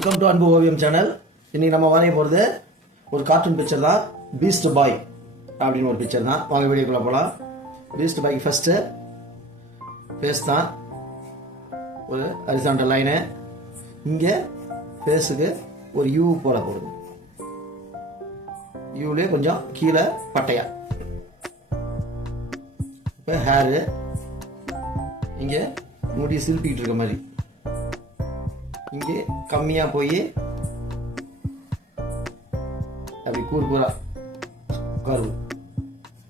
Welcome to அன்பு ஓவியம் channel. இன்னைக்கு நம்ம வரைய போகிறது ஒரு கார்ட்டூன் பிக்சர் தான். பீஸ்ட் பாய் அப்படின்னு ஒரு பிக்சர் தான். வாங்க வீடியோக்குள்ள போகலாம். பீஸ்ட் பாய்க்கு ஃபர்ஸ்ட் ஃபேஸ் தான் ஒரு ஹரிசாண்டல் லைனு. இங்கே ஃபேஸுக்கு ஒரு யூ போல போடுங்க. யூலே கொஞ்சம் கீழே பட்டையா. இப்போ ஹேரு இங்கே முடி சில்பிக்கிட்டு இருக்க மாதிரி, இங்கே கம்மியா போய் அப்படி கூர்கூரா கர்வு.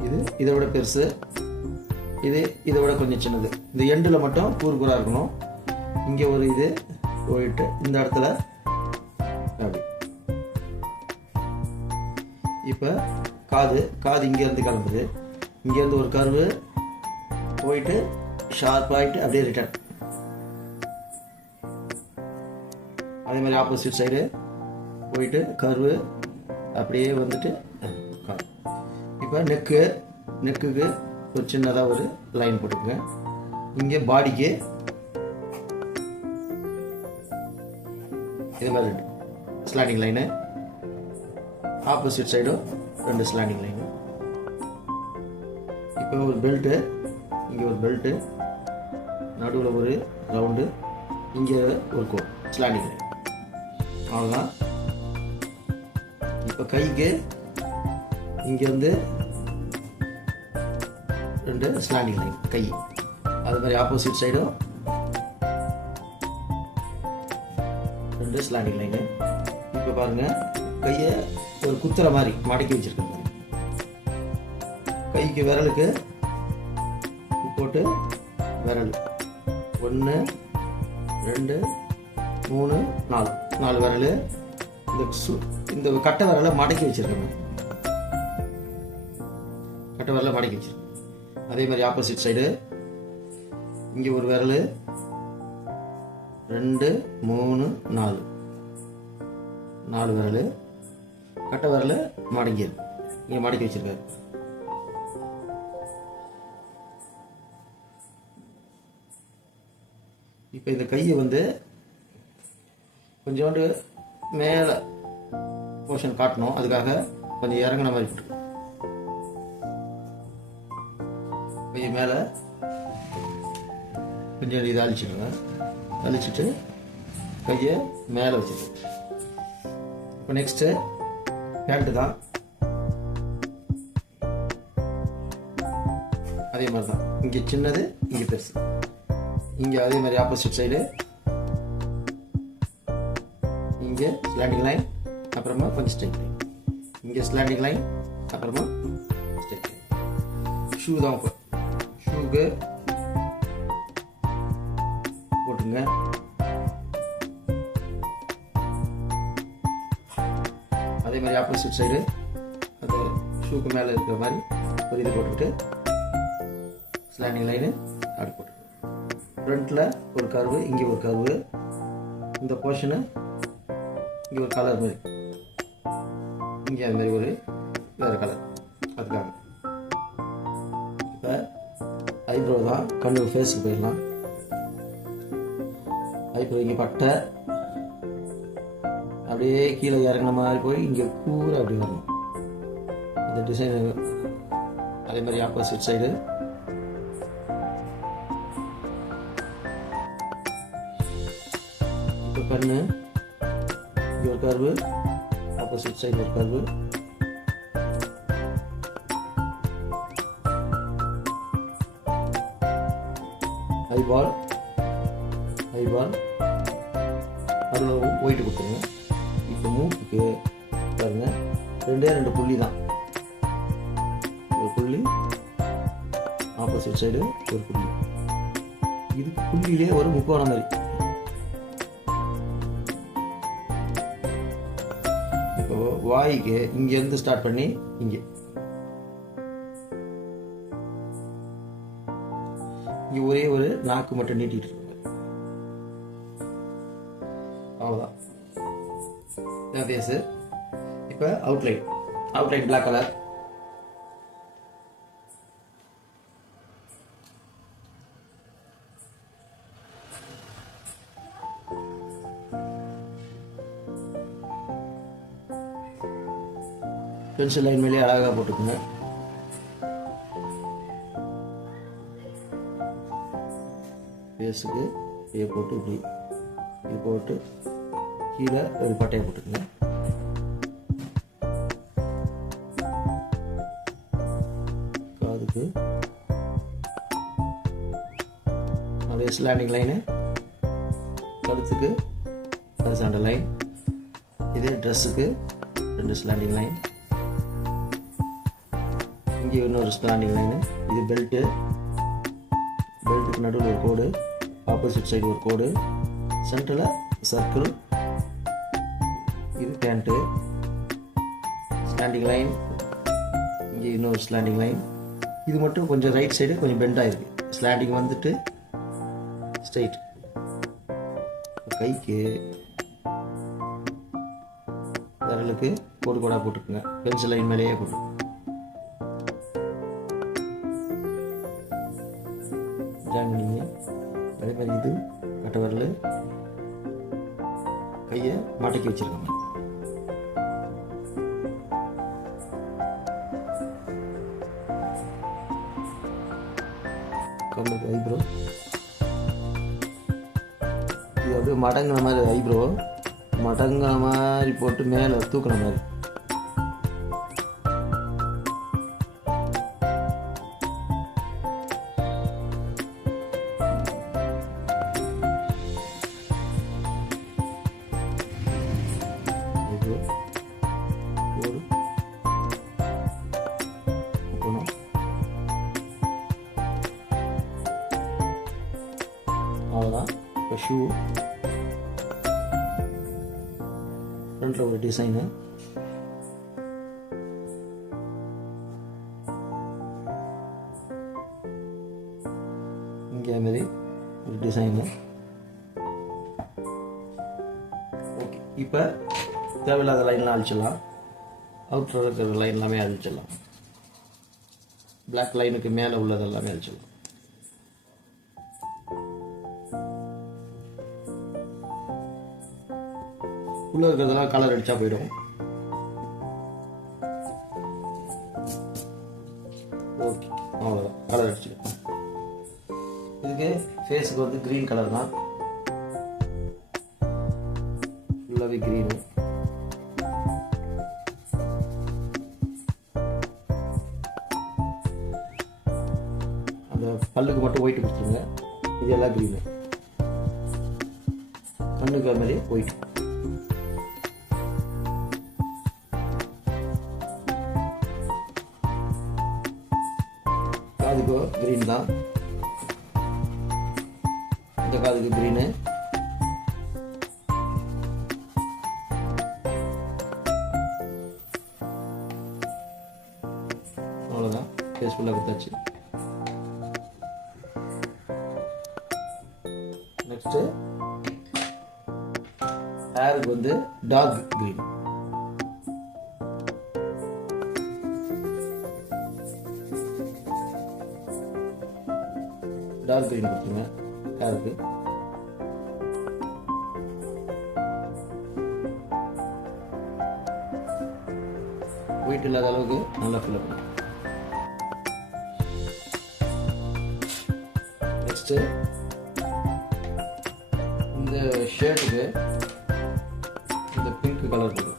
இது இதை விட பெருசு, இது இதை விட கொஞ்சம் சின்னது. இந்த எண்டில் மட்டும் கூர்கூரா இருக்கணும். இங்கே ஒரு இது போயிட்டு இந்த இடத்துல அப்படி. இப்போ காது இங்கேருந்து கிளம்புது. இங்கேருந்து ஒரு கர்வு போயிட்டு ஷார்ப்பாகிட்டு அப்படியே ரிட்டர்ன். அதே மாதிரி ஆப்போசிட் சைடு போயிட்டு கர்வு அப்படியே வந்துட்டு. இப்போ நெக்குக்கு ஒரு சின்னதாக ஒரு லைன் போட்டுக்குங்க. இங்கே பாடிக்கு இது மாதிரி ஸ்லாண்டிங் லைனு, ஆப்போசிட் சைடும் 2 ஸ்லாண்டிங் லைனு. இப்போ ஒரு பெல்ட்டு, இங்கே ஒரு பெல்ட்டு, நடுவில் ஒரு ரவுண்டு, இங்கே ஒரு கோட் ஸ்லாண்டிங் லைன். அவ்வளோதான். இப்போ கைக்கு இங்கேருந்து 2 ஸ்லாண்டிங் லைன் கை. அது மாதிரி ஆப்போசிட் சைடும் 2 ஸ்லாண்டிங் லைனு. இப்போ பாருங்க, கையை ஒரு குத்துற மாதிரி மடக்கி வச்சிருக்கேன். கைக்கு விரலுக்கு போட்டு விரல் 1 2 3 4 விரல். இந்த கட்டை விரலை மடக்கி வச்சிருக்கேன். கட்டை விரலை மடக்கி வச்சிருக்கேன். அதே மாதிரி ஆப்போசிட் சைடு இங்கே ஒரு விரல் 2 3 4 விரல். கட்டை விரல் மடங்கி இருக்கு, இங்கே மடக்கி வச்சிருக்காரு. இப்போ இந்த கையை வந்து கொஞ்சோண்டு மேலே போர்ஷன் காட்டணும். அதுக்காக கொஞ்சம் இறங்கின மாதிரி போட்டு கையை மேலே கொஞ்சம் இதை அழிச்சிடுங்க. அழிச்சிட்டு கையை மேலே வச்சுருங்க. இப்போ நெக்ஸ்ட்டு பேண்ட்டு தான். அதே மாதிரி தான், இங்கே சின்னது இங்கே பெருசு. இங்கே அதே மாதிரி ஆப்போசிட் சைடு இங்கே ஸ்லாண்டிங் லைன், அப்புறமா கொஞ்சம் ஸ்ட்ரைட் லைன். இங்கே ஸ்லாண்டிங் லைன், அப்புறமா ஸ்ட்ரைட் லைன். ஷூ தான். இப்போ ஷூக்கு போட்டுங்க. அதே மாதிரி ஆப்போசிட் சைடு அந்த ஷூக்கு மேலே இருக்கிற மாதிரி ஒரு இது போட்டுக்கிட்டு ஸ்லாண்டிங் லைனு அப்படி போட்டு. ஃப்ரண்ட்டில் ஒரு கர்வு, இங்கே ஒரு கர்வு. இந்த போர்ஷனு இங்கே ஒரு கலர் மாதிரி, இங்கே அது மாதிரி ஒரு வேறு கலர். அதுக்காக இப்போ ஐப்ரோ தான். கண்ணு ஃபேஸுக்கு போயிடலாம். ஐப்ரோ இங்கே பட்டை அப்படியே கீழே இறங்கின மாதிரி போய் இங்கே பூரா அப்படி வரணும். இந்த டிசைன். அதே மாதிரி ஆப்போசிட் சைடு இப்போ கண்ணு இங்கே ஒரு கர்வு, ஆப்போசிட் சைடு ஒரு கர்வு. ஐபால் அதில் ஒயிட்டு கொடுத்துருங்க. இப்போ மூக்குக்கு பாருங்க 2 புள்ளி தான். ஒரு புள்ளி, ஆப்போசிட் சைடு ஒரு புள்ளி. இதுக்கு புள்ளியிலே ஒரு முக்கோணம் மாதிரி. இப்போ வாய்க்கு இங்கேருந்து ஸ்டார்ட் பண்ணி இங்கே ஒரே ஒரு நாக்கு மட்டும் நீட்டிட்டு இருக்கு. அவ்வளோதான் ஃபேஸு. இப்போ outline black colour. Pencil line மேலே அழகாக போட்டுக்குங்க. ஃபேஸுக்கு இதை போட்டு இப்படி இது போட்டு கீழே ஒரு பட்டையை போட்டுக்குங்க. காதுக்கு அதே ஸ்லாண்டிங் லைனு, கழுத்துக்கு ஹரிசாண்டல் லைன், இதே ட்ரெஸ்ஸுக்கு 2 ஸ்லாண்டிங் லைன், இங்கே இன்னொரு ஸ்லாண்டிங் லைனு, இது பெல்ட்டு, பெல்ட்டுக்கு நடுவில் ஒரு கோடு, ஆப்போசிட் சைடு ஒரு கோடு, சென்டரில் சர்க்கிள், இது பேண்ட்டு, ஸ்லாண்டிங் லைன், இங்கே இன்னொரு ஸ்லாண்டிங் லைன். இது மட்டும் கொஞ்சம் ரைட் சைடு கொஞ்சம் பெண்ட் ஆகிருக்கு. ஸ்லாண்டிங் வந்துட்டு ஸ்ட்ரைட். கைக்கு விரலுக்கு கோடு கோடாக போட்டுக்குங்க. பென்சில் லைன் மேலேயே போட்டு ஜாயின் பண்ணிங்க. அதே மாதிரி இது கட்டை விரல், கையை மடக்கி வச்சிருக்கோங்க. கம்முக்கு ஐப்ரோ, இது அப்படியே மடங்குன மாதிரி ஐப்ரோ, மடங்குன மாதிரி போட்டு மேலே தூக்குன மாதிரி. அவ்வளோதான். இப்போ ஷூ ஃப்ரண்ட்டில் ஒரு டிசைனு, இங்கே மாதிரி ஒரு டிசைனு. ஓகே, இப்போ தேவையில்லாத லைன்லாம் அழிச்சிடலாம். அவுட்டர் இருக்கிற லைன் எல்லாமே அழிச்சிடலாம். பிளாக் லைனுக்கு மேலே உள்ளது எல்லாமே அழிச்சிடலாம். உள்ள இருக்கிறதெல்லாம் கலர் அடிச்சா போயிடும். ஓகே, அவ்வளோதான், கலர் அடிச்சுக்கலாம். இதுக்கு ஃபேஸுக்கு வந்து கிரீன் கலர் தான், ஃபுல்லாகவே கிரீனு. அந்த பல்லுக்கு மட்டும் ஒயிட் கொடுத்துருங்க. இது எல்லாம் கிரீனு. கண்ணுக்கு அது மாதிரி ஒயிட். காதுக்கு கிரீன் தான், இந்த காதுக்கு கிரீனு. அவ்வளோதான், ஃபேஸ் ஃபுல்லாக கொடுத்தாச்சு. நெக்ஸ்ட்டு ஹேருக்கு வந்து டார்க் கிரீன். டார்க் கிரீன் கொடுத்துருங்க ஹேருக்கு. ஒயிட் இல்லாத அளவுக்கு நல்லா ஃபில் பண்ணுங்க. நெக்ஸ்ட்டு இந்த ஷர்ட்டுக்கு இந்த பிங்க் கலர் கொடுக்கலாம்.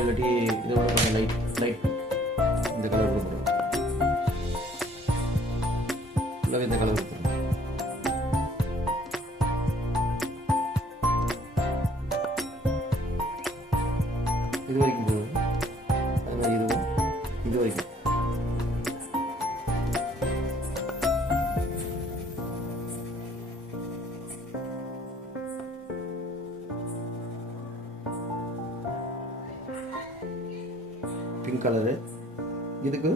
இல்லாட்டி இதோட கொஞ்சம் லைட் இந்த கலர் கொடுக்குறோம். இந்த கலர் கொடுக்குறோம். இது வரைக்கும் போதும். அது மாதிரி இதுவும் இது வரைக்கும். பிங்க் கலரு, இதுக்கு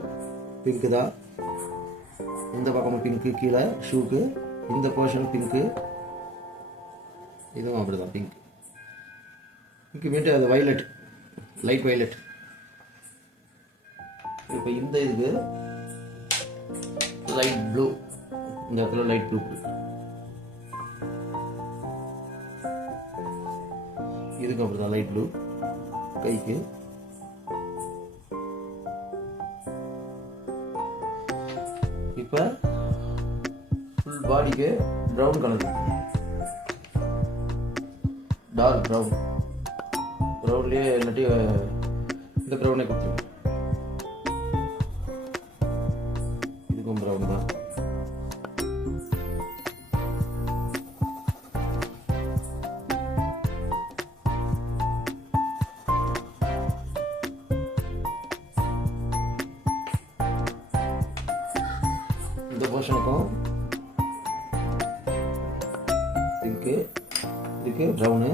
பிங்க்கு தான். இந்த பக்கமும் பிங்க்கு, கீழே ஷூக்கு இந்த போர்ஷன் பிங்க்கு, இதுவும் அப்படிதான் பிங்க். பிங்க்கு மீட்டு அது வைலட், லைட் வைலட். இப்போ இந்த இதுக்கு லைட் ப்ளூ, இந்த இடத்துல லைட் ப்ளூ. இதுக்கு அப்படிதான் லைட் ப்ளூ. கைக்கு. இப்போ ஃபுல் பாடிக்கு ப்ரௌன் கலர், டார்க் ப்ரௌன். ப்ரௌன்லேயே இல்லாட்டி இந்த ப்ரௌனே கொடுத்துருங்க. இதுக்கும் ப்ரௌன் தான். இந்த போர்ஷனுக்கும் இதுக்கு ப்ரௌனு,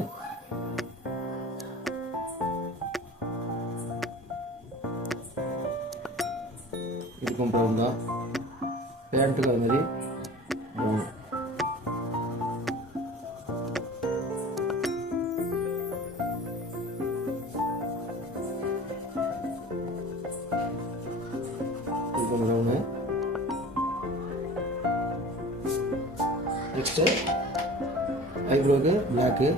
இதுக்கும் ப்ரௌன் தான். பேண்ட்டுக்கு அது மாதிரி ப்ரௌன். இதுக்கும் ப்ரௌனு. நெக்ஸ்ட்டு ஐப்ரோக்கு பிளாக்கு,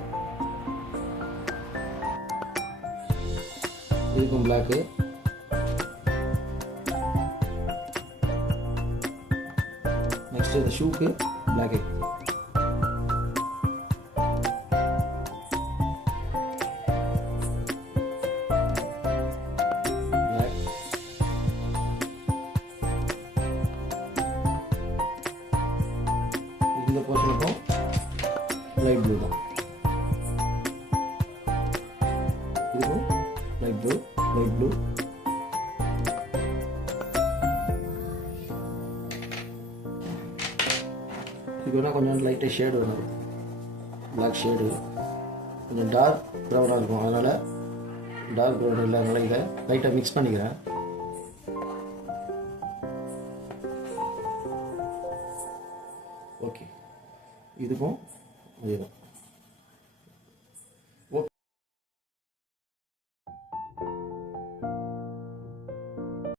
இதுக்கும் பிளாக்கு. நெக்ஸ்ட் இந்த ஷூக்கு பிளாக்கு. இந்த போர்ஷனுக்கும் லைட் ப்ளூ தான். இதுக்கும் லைட் ப்ளூ. இது வேணால் கொஞ்சம் லைட்டாக ஷேடு வரும், பிளாக் ஷேடு. கொஞ்சம் டார்க் ப்ரௌனாக இருக்கும், அதனால் டார்க் ப்ரௌன் இல்லாதனால இதை லைட்டாக மிக்ஸ் பண்ணிக்கிறேன். ஓகே, இதுக்கும் இதே தான்.